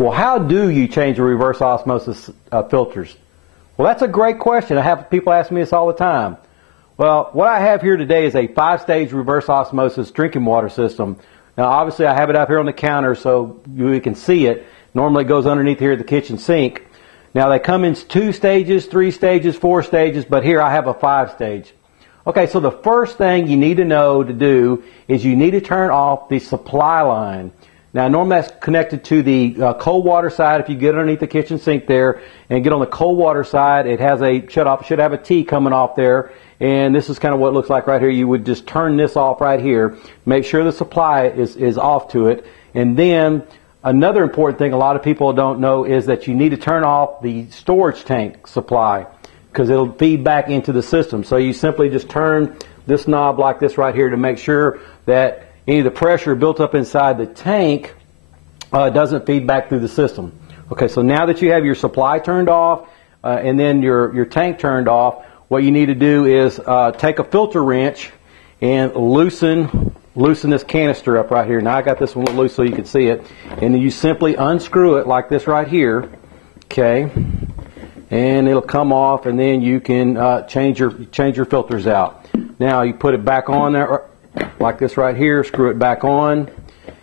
Well, how do you change the reverse osmosis filters? Well, that's a great question. I have people ask me this all the time. Well, what I have here today is a 5-stage reverse osmosis drinking water system. Now, obviously, I have it up here on the counter so you can see it. Normally, it goes underneath here at the kitchen sink. Now, they come in 2 stages, 3 stages, 4 stages, but here I have a 5-stage. Okay, so the first thing you need to know to do is you need to turn off the supply line. Now, normally that's connected to the cold water side. If you get underneath the kitchen sink there and get on the cold water side, it has a shut-off, should have a T coming off there. And this is kind of what it looks like right here. You would just turn this off right here. Make sure the supply is off to it. And then another important thing a lot of people don't know is that you need to turn off the storage tank supply because it'll feed back into the system. So you simply just turn this knob like this right here to make sure that any of the pressure built up inside the tank doesn't feed back through the system. Okay, so now that you have your supply turned off and then your tank turned off, what you need to do is take a filter wrench and loosen this canister up right here. Now I got this one loose so you can see it. And then you simply unscrew it like this right here. Okay, and it'll come off, and then you can change your filters out. Now you put it back on there like this right here, screw it back on,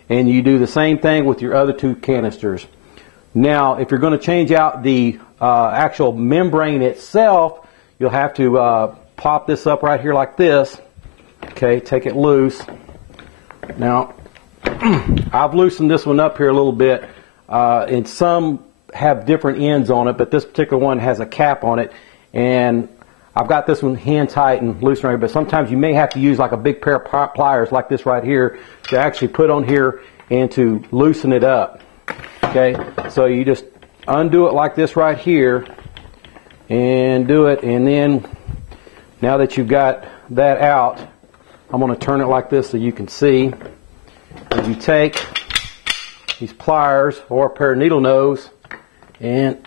and you do the same thing with your other 2 canisters. Now, if you're going to change out the actual membrane itself, you'll have to pop this up right here like this. Okay, take it loose. Now, I've loosened this one up here a little bit, and some have different ends on it, but this particular one has a cap on it, and I've got this one hand tight and loose right here, but sometimes you may have to use like a big pair of pliers like this right here to actually put on here and to loosen it up. Okay, so you just undo it like this right here and do it, and then now that you've got that out, I'm going to turn it like this so you can see. You take these pliers or a pair of needle nose and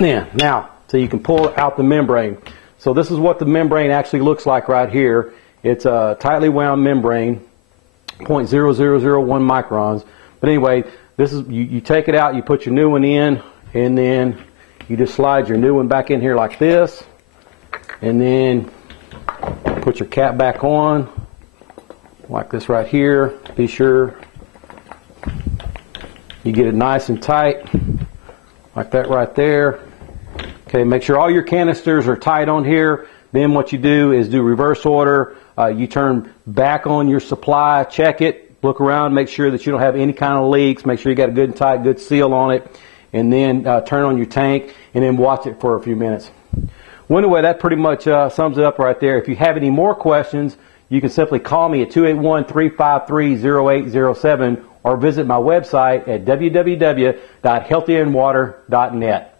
now so you can pull out the membrane. So this is what the membrane actually looks like right here. It's a tightly wound membrane, 0.0001 microns. But anyway, this is you take it out, you put your new one in, and then you just slide your new one back in here like this, and then put your cap back on like this right here. Be sure you get it nice and tight like that right there. Okay, make sure all your canisters are tight on here. Then what you do is do reverse order. You turn back on your supply, check it, look around, make sure that you don't have any kind of leaks. Make sure you got a good and tight, good seal on it. And then turn on your tank and then watch it for a few minutes. Well, anyway, that pretty much sums it up right there. If you have any more questions, you can simply call me at 281-353-0807 or visit my website at www.healthyandwater.net.